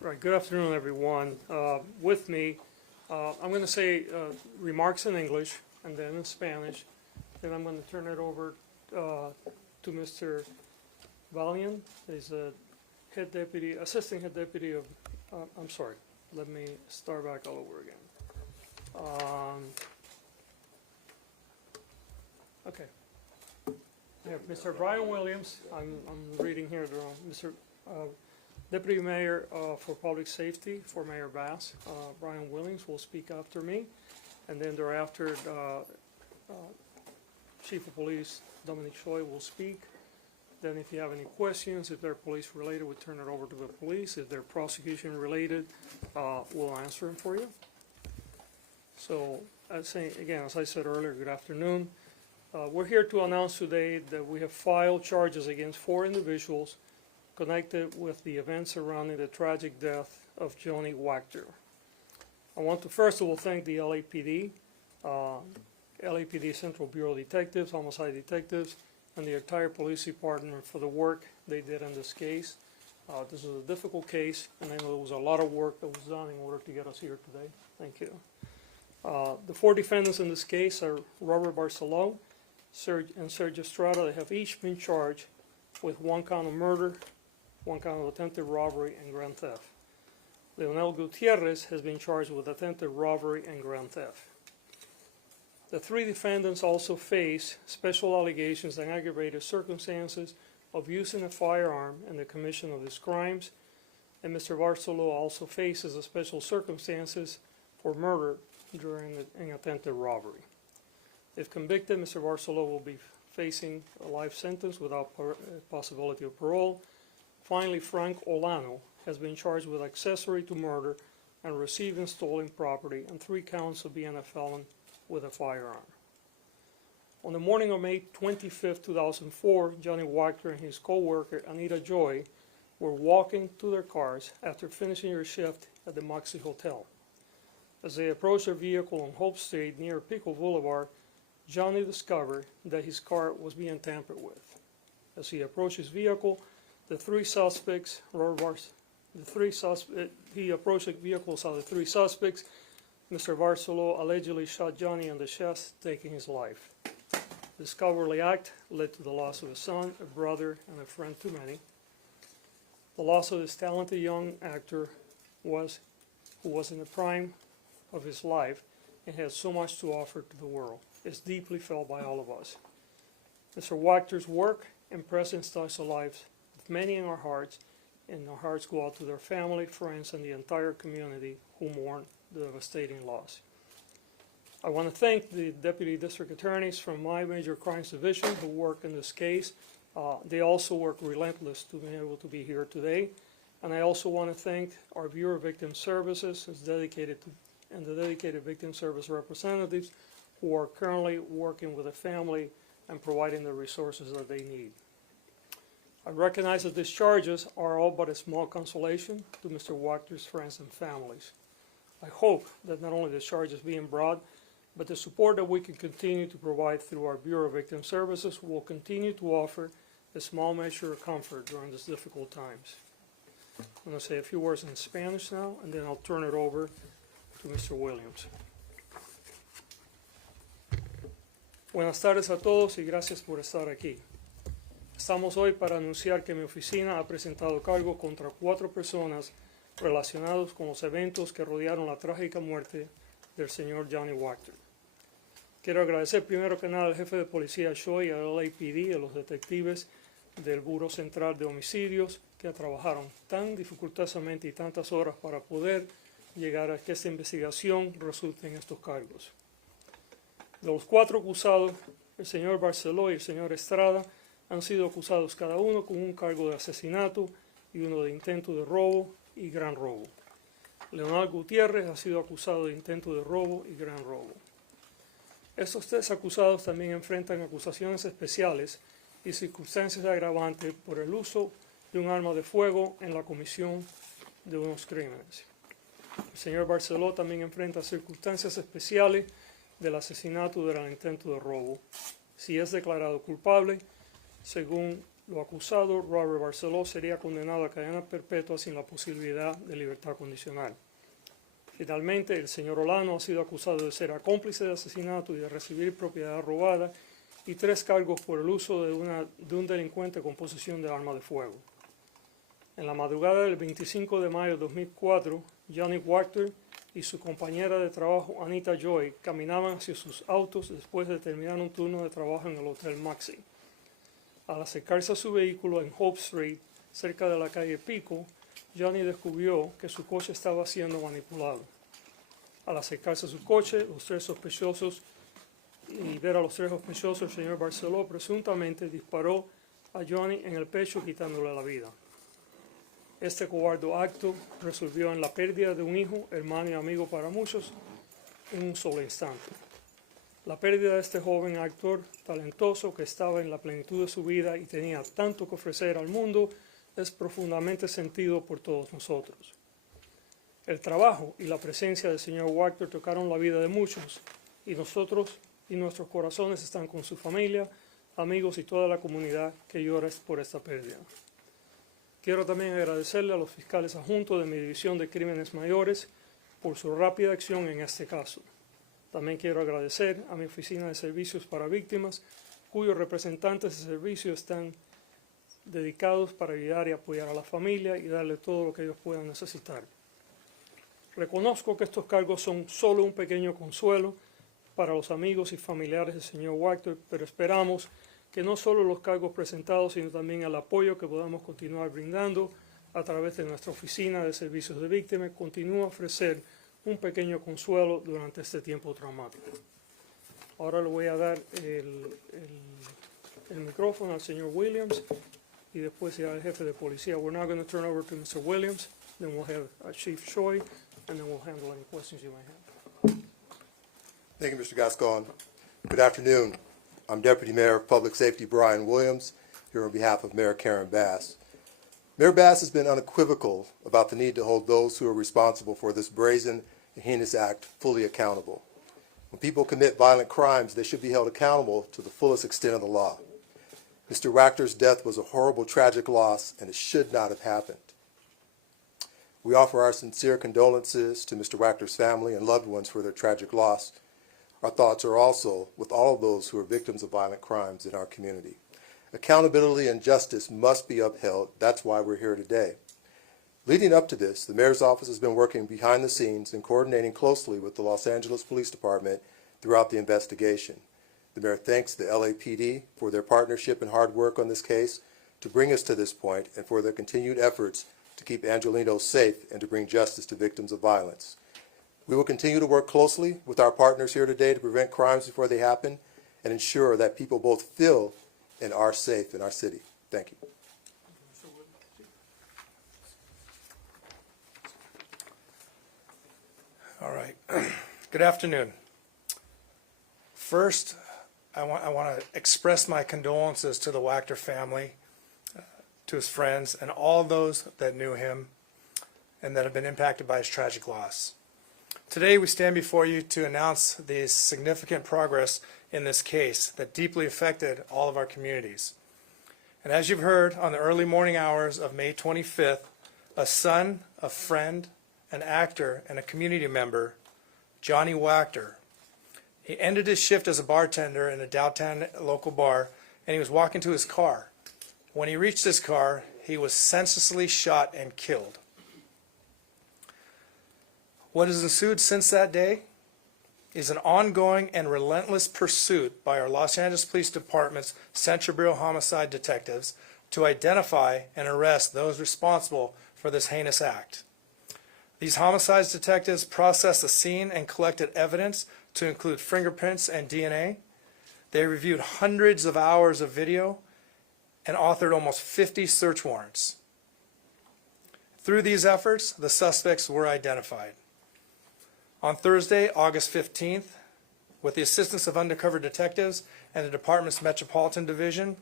Right. Good afternoon, everyone. With me, I'm going to say remarks in English and then in Spanish. Then I'm going to turn it over to Mr. Valiant. He's a assistant head deputy of. I'm sorry. Let me start back all over again. Okay. We have Mr. Brian Williams. I'm reading here. Mr. Deputy Mayor for Public Safety for Mayor Bass. Brian Williams will speak after me, and then thereafter Chief of Police Dominic Choi will speak. Then if you have any questions, if they're police related, we turn it over to the police. If they're prosecution related, we'll answer them for you. So as I said earlier, good afternoon. We're here to announce today that we have filed charges against 4 individuals connected with the events surrounding the tragic death of Johnny Wactor. I want to first of all thank the LAPD, LAPD Central Bureau detectives, homicide detectives, and the entire police department for the work they did in this case. This is a difficult case, and I know there was a lot of work that was done in order to get us here today. Thank you. The 4 defendants in this case are Robert Barceló and Sergio Estrada. They have each been charged with 1 count of murder, 1 count of attempted robbery, and grand theft. Leonel Gutierrez has been charged with attempted robbery and grand theft. The 3 defendants also face special allegations and aggravated circumstances of using a firearm in the commission of these crimes, and Mr. Barceló also faces a special circumstances for murder during an attempted robbery. If convicted, Mr. Barceló will be facing a life sentence without possibility of parole. Finally, Frank Olano has been charged with accessory to murder and receiving stolen property and 3 counts of being a felon with a firearm. On the morning of May 25, 2004, Johnny Wactor and his co-worker Anita Joy were walking to their cars after finishing their shift at the Moxie Hotel. As they approached their vehicle on Hope Street near Pico Boulevard, Johnny discovered that his car was being tampered with. As he approached his vehicle, he approached the vehicle, saw the 3 suspects. Mr. Barceló allegedly shot Johnny in the chest, taking his life. This cowardly act led to the loss of a son, a brother, and a friend to many. The loss of this talented young actor who was in the prime of his life and had so much to offer to the world, is deeply felt by all of us. Mr. Wactor's work and presence touch the lives of many in our hearts, and our hearts go out to their family, friends, and the entire community who mourn the devastating loss. I want to thank the Deputy District Attorneys from my Major Crimes Division who work in this case. They also work relentless to be able to be here today. And I also want to thank our Bureau of Victim Services and the dedicated victim service representatives who are currently working with the family and providing the resources that they need. I recognize that these charges are all but a small consolation to Mr. Wactor's friends and families. I hope that not only the charges being brought, but the support that we can continue to provide through our Bureau of Victim Services will continue to offer a small measure of comfort during these difficult times. I'm going to say a few words in Spanish now, and then I'll turn it over to Mr. Williams. Buenas tardes a todos y gracias por estar aquí. Estamos hoy para anunciar que mi oficina ha presentado cargos contra 4 personas relacionados con los eventos que rodearon la trágica muerte del señor Johnny Wactor. Quiero agradecer primero que nada al jefe de policía Choi, al LAPD, a los detectives del Buró Central de Homicidios que trabajaron tan dificultosamente y tantas horas para poder llegar a que esta investigación resulte en estos cargos. De los 4 acusados, el señor Barceló y el señor Estrada han sido acusados cada uno con un cargo de asesinato y uno de intento de robo y gran robo. Leonel Gutiérrez ha sido acusado de intento de robo y gran robo. Estos 3 acusados también enfrentan acusaciones especiales y circunstancias agravantes por el uso de un arma de fuego en la comisión de unos crímenes. El señor Barceló también enfrenta circunstancias especiales del asesinato y del intento de robo. Si es declarado culpable, según Lo acusado, Robert Barceló, sería condenado a cadena perpetua sin la posibilidad de libertad condicional. Finalmente, el señor Olano ha sido acusado de ser cómplice de asesinato y de recibir propiedad robada y 3 cargos por el uso de un delincuente con posesión de arma de fuego. En la madrugada del 25 de mayo de 2004, Johnny Wactor y su compañera de trabajo Anita Joy caminaban hacia sus autos después de terminar un turno de trabajo en el Hotel Maxi. Al acercarse a su vehículo en Hope Street, cerca de la calle Pico, Johnny descubrió que su coche estaba siendo manipulado. Al acercarse a su coche, y ver a los 3 sospechosos, el señor Barceló presuntamente disparó a Johnny en el pecho quitándole la vida. Este cobarde acto resolvió en la pérdida de un hijo, hermano y amigo para muchos, en un solo instante. La pérdida de este joven actor talentoso que estaba en la plenitud de su vida y tenía tanto que ofrecer al mundo es profundamente sentido por todos nosotros. El trabajo y la presencia del señor Wactor tocaron la vida de muchos y nosotros y nuestros corazones están con su familia, amigos y toda la comunidad que llora por esta pérdida. Quiero también agradecerle a los fiscales adjuntos de mi División de Crímenes Mayores por su rápida acción en este caso. También quiero agradecer a mi Oficina de Servicios para Víctimas, cuyos representantes de servicio están dedicados para ayudar y apoyar a la familia y darle todo lo que ellos puedan necesitar. Reconozco que estos cargos son solo un pequeño consuelo para los amigos y familiares del señor Wactor, pero esperamos que no solo los cargos presentados, sino también el apoyo que podamos continuar brindando a través de nuestra Oficina de Servicios de Víctimas continúe a ofrecer un pequeño consuelo durante este tiempo traumático. Ahora le voy a dar el micrófono al señor Williams y después ya al jefe de policía. We're now going to turn over to Mr. Williams, then we'll have Chief Choi, and then we'll handle any questions you may have. Thank you, Mr. Gascon. Good afternoon. I'm Deputy Mayor of Public Safety Brian Williams, here on behalf of Mayor Karen Bass. Mayor Bass has been unequivocal about the need to hold those who are responsible for this brazen and heinous act fully accountable. When people commit violent crimes, they should be held accountable to the fullest extent of the law. Mr. Wactor's death was a horrible, tragic loss, and it should not have happened. We offer our sincere condolences to Mr. Wactor's family and loved ones for their tragic loss. Our thoughts are also with all of those who are victims of violent crimes in our community. Accountability and justice must be upheld. That's why we're here today. Leading up to this, the Mayor's Office has been working behind the scenes and coordinating closely with the Los Angeles Police Department throughout the investigation. The Mayor thanks the LAPD for their partnership and hard work on this case to bring us to this point and for their continued efforts to keep Angelinos safe and to bring justice to victims of violence. We will continue to work closely with our partners here today to prevent crimes before they happen and ensure that people both feel and are safe in our city. Thank you. All right. Good afternoon. First, I want to express my condolences to the Wactor family, to his friends, and all those that knew him and that have been impacted by his tragic loss. Today we stand before you to announce the significant progress in this case that deeply affected all of our communities. And as you've heard, on the early morning hours of May 25th, a son, a friend, an actor, and a community member, Johnny Wactor, he ended his shift as a bartender in a downtown local bar, and he was walking to his car. When he reached his car, he was senselessly shot and killed. What has ensued since that day is an ongoing and relentless pursuit by our Los Angeles Police Department's Central Bureau Homicide detectives to identify and arrest those responsible for this heinous act. These homicides detectives processed the scene and collected evidence to include fingerprints and DNA. They reviewed hundreds of hours of video and authored almost 50 search warrants. Through these efforts, the suspects were identified. On Thursday, August 15th, with the assistance of undercover detectives and the department's Metropolitan Division,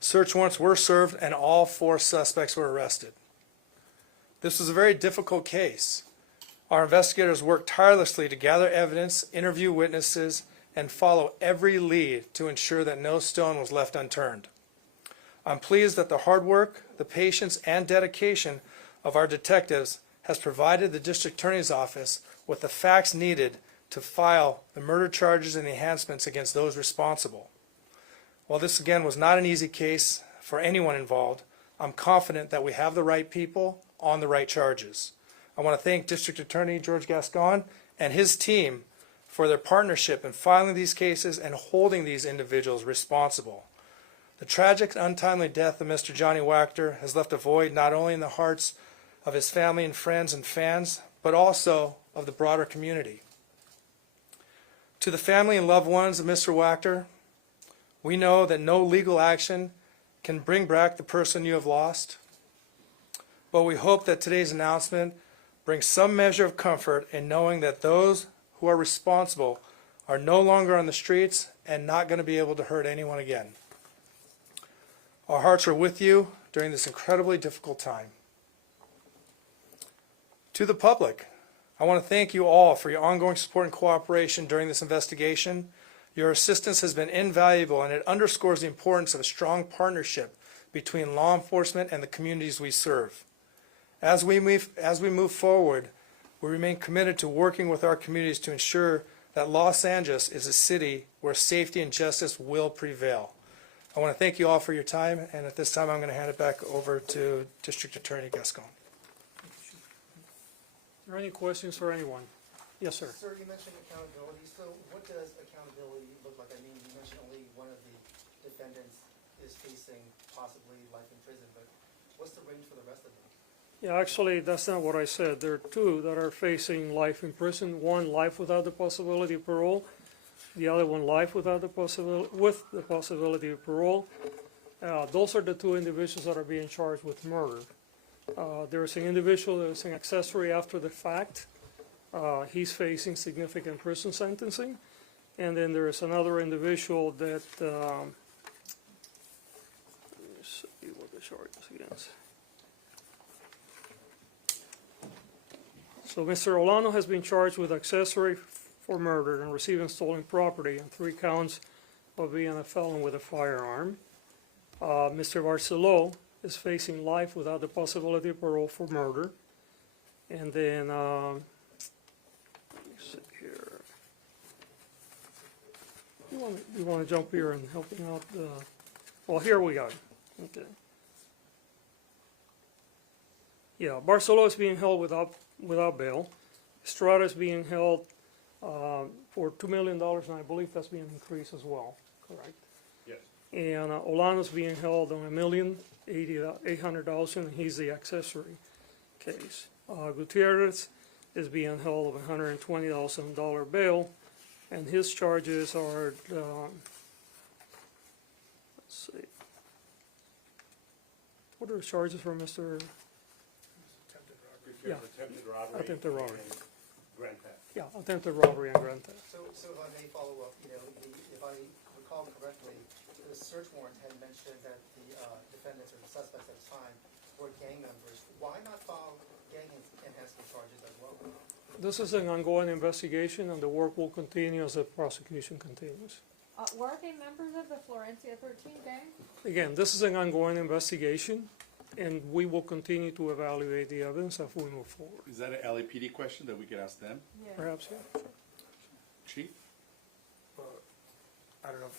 search warrants were served and all 4 suspects were arrested. This was a very difficult case. Our investigators worked tirelessly to gather evidence, interview witnesses, and follow every lead to ensure that no stone was left unturned. I'm pleased that the hard work, the patience, and dedication of our detectives has provided the District Attorney's Office with the facts needed to file the murder charges and enhancements against those responsible. While this again was not an easy case for anyone involved, I'm confident that we have the right people on the right charges. I want to thank District Attorney George Gascon and his team for their partnership in filing these cases and holding these individuals responsible. The tragic and untimely death of Mr. Johnny Wactor has left a void not only in the hearts of his family and friends and fans, but also of the broader community. To the family and loved ones of Mr. Wactor, we know that no legal action can bring back the person you have lost, but we hope that today's announcement brings some measure of comfort in knowing that those who are responsible are no longer on the streets and not going to be able to hurt anyone again. Our hearts are with you during this incredibly difficult time. To the public, I want to thank you all for your ongoing support and cooperation during this investigation. Your assistance has been invaluable, and it underscores the importance of a strong partnership between law enforcement and the communities we serve. As we move forward, we remain committed to working with our communities to ensure that Los Angeles is a city where safety and justice will prevail. I want to thank you all for your time, and at this time I'm going to hand it back over to District Attorney Gascon. Are there any questions for anyone? Yes, sir. Sir, you mentioned accountability. So what does accountability look like? I mean, you mentioned only one of the defendants is facing possibly life in prison, but what's the range for the rest of them? Yeah, actually, that's not what I said. There are two that are facing life in prison. One, life without the possibility of parole. The other one, life without the with the possibility of parole. Those are the two individuals that are being charged with murder. There is an individual that is an accessory after the fact. He's facing significant prison sentencing. And then there is another individual that, let me see what the charge is against. So Mr. Olano has been charged with accessory for murder and receiving stolen property and 3 counts of being a felon with a firearm. Mr. Barcelo is facing life without the possibility of parole for murder. And then, let me see here. You want to jump here and help me out? Well, here we go. Okay. Yeah, Barcelo is being held without bail. Estrada is being held for $2 million, and I believe that's being increased as well, correct? Yes. And Olano's being held on $1,800,000, and he's the accessory case. Gutierrez is being held of $120,000 bail, and his charges are, let's see. What are the charges for Mr.? Yeah. Attempted robbery. Attempted robbery. and grand theft. Yeah, attempted robbery and grand theft. So if I may follow up, if I recall correctly, the search warrant had mentioned that the defendants or the suspects at the time were gang members. Why not file gang enhancement charges as well? This is an ongoing investigation, and the work will continue as the prosecution continues. Were they members of the Florencia 13 gang? Again, this is an ongoing investigation, and we will continue to evaluate the evidence as we move forward. Is that an LAPD question that we could ask them? Yeah. Perhaps, yeah. Chief? I don't know.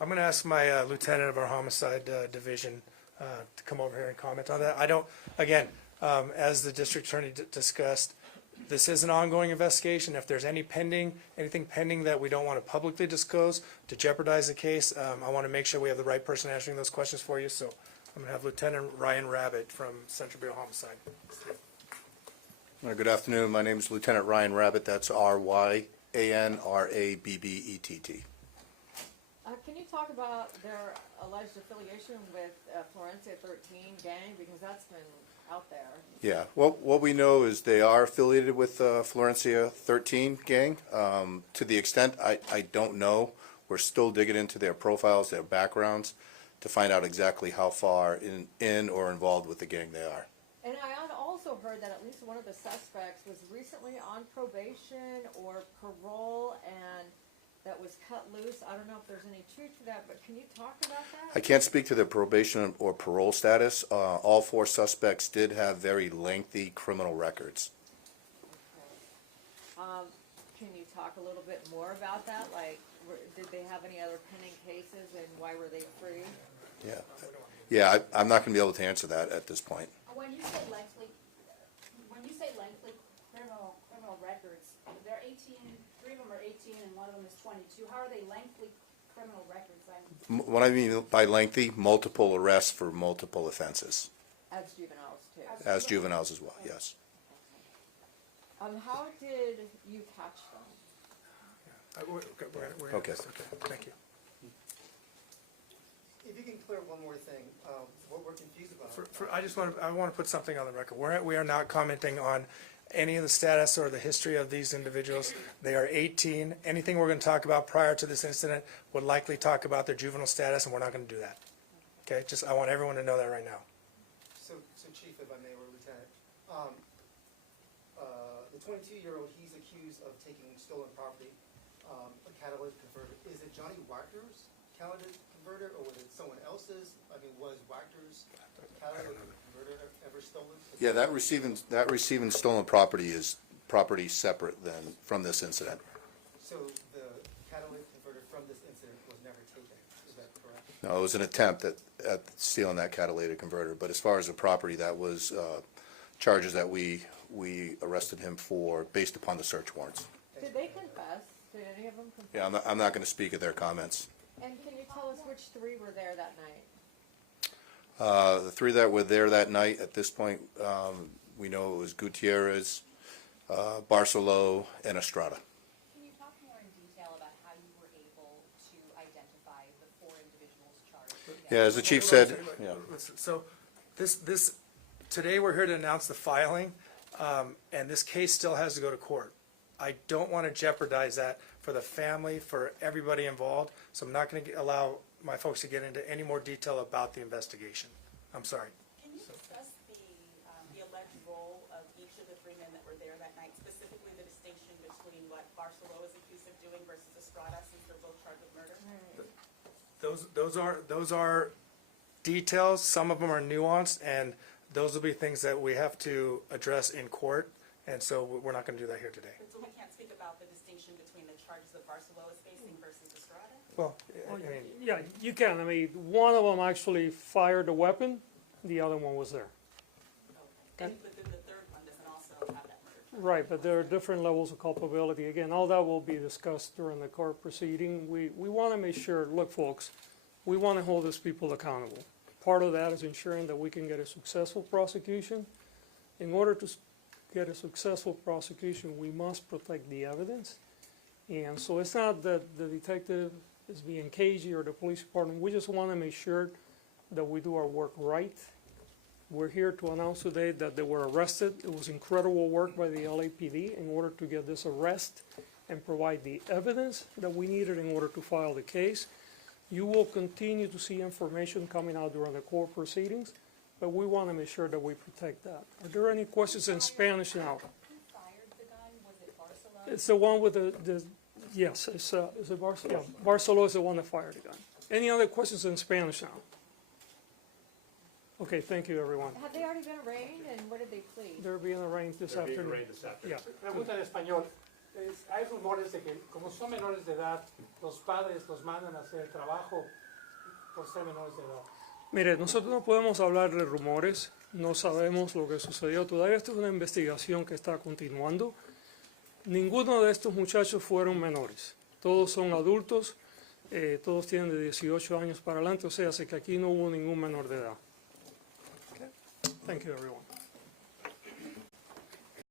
I'm going to ask my lieutenant of our homicide division to come over here and comment on that. I don't, again, as the district attorney discussed, this is an ongoing investigation. If there's anything pending that we don't want to publicly disclose to jeopardize the case, I want to make sure we have the right person answering those questions for you. So I'm going to have Lieutenant Ryan Rabbit from Central Bureau Homicide. Good afternoon. My name is Lieutenant Ryan Rabbit. That's R-Y-A-N-R-A-B-B-E-T-T. Can you talk about their alleged affiliation with Florencia 13 gang, because that's been out there? Yeah. Well, what we know is they are affiliated with Florencia 13 gang. To the extent I don't know. We're still digging into their profiles, their backgrounds, to find out exactly how far in or involved with the gang they are. And I had also heard that at least one of the suspects was recently on probation or parole, and that was cut loose. I don't know if there's any truth to that, but can you talk about I that? can't speak to their probation or parole status. All four suspects did have very lengthy criminal records. Can you talk a little bit more about that? Like, did they have any other pending cases and why were they free? Yeah, yeah, I'm not gonna be able to answer that at this point. When you say lengthy criminal records, they're 18, 3 of them are 18 and one of them is 22. How are they lengthy criminal records? What I mean by lengthy, multiple arrests for multiple offenses, As juveniles too. as juveniles as well, yes. How did you catch them? We're- Okay. Thank you. If you can clear one more thing, what we're confused about. I want to put something on the record. We are not commenting on any of the status or the history of these individuals. They are 18. Anything we're going to talk about prior to this incident would likely talk about their juvenile status, and we're not going to do that. Okay, I want everyone to know that right now. So Chief, if I may, or Lieutenant, the 22-year-old, he's accused of taking stolen property, a catalytic converter. Is it Johnny Wactor's catalytic converter, or was it someone else's? I mean, was Wactor's catalytic converter ever stolen? Yeah, that receiving stolen property is property separate from this incident. So the catalytic converter from this incident was never taken, is that correct? No, it was an attempt at stealing that catalytic converter, but as far as the property, that was charges that we arrested him for based upon the search warrants. Did they confess? Did any of them confess? Yeah, I'm not going to speak of their comments. And can you tell us which three were there that night? The three that were there that night, at this point, we know it was Gutierrez, Barcelo, and Estrada. Can you talk more in detail about how you were able to identify the 4 individuals charged? Yeah, as the chief said, yeah. So today we're here to announce the filing, and this case still has to go to court. I don't want to jeopardize that for the family, for everybody involved, so I'm not going to allow my folks to get into any more detail about the investigation. I'm sorry. Can you discuss the alleged role of each of the 3 men that were there that night, specifically the distinction between what Barcelo is accused of doing versus Estrada, since they're both charged with murder? Those are details. Some of them are nuanced, and those will be things that we have to address in court, and so we're not going to do that here today. So we can't speak about the distinction between the charges that Barcelo is facing versus Estrada? Well, I mean, Yeah, you can. I mean, one of them actually fired the weapon, the other one was there. Okay. But then the third one doesn't also have that murder charge? Right, but there are different levels of culpability. Again, all that will be discussed during the court proceeding. We want to make sure, look, folks, we want to hold these people accountable. Part of that is ensuring that we can get a successful prosecution. In order to get a successful prosecution, we must protect the evidence. And so it's not that the detective is being cagey or the police department. We just want to make sure that we do our work right. We're here to announce today that they were arrested. It was incredible work by the LAPD in order to get this arrest and provide the evidence that we needed in order to file the case. You will continue to see information coming out during the court proceedings, but we want to make sure that we protect that. Are there any questions in Spanish now? Who fired the gun? Was it Barcelo? It's the one with the yes, is it Barcelo? Yeah, Barcelo is the one that fired the gun. Any other questions in Spanish now? Okay, thank you, everyone. Have they already been arraigned, and what did they plead? They're being arraigned this afternoon. Yeah. Pregunta en español. Hay rumores de que, como son menores de edad, los padres los mandan a hacer el trabajo por ser menores de edad. Mire, nosotros no podemos hablar de rumores, no sabemos lo que sucedió. Todavía esto es una investigación que está continuando. Ninguno de estos muchachos fueron menores. Todos son adultos, todos tienen de 18 años para adelante, o sea, que aquí no hubo ningún menor de edad. Okay. Thank you, everyone.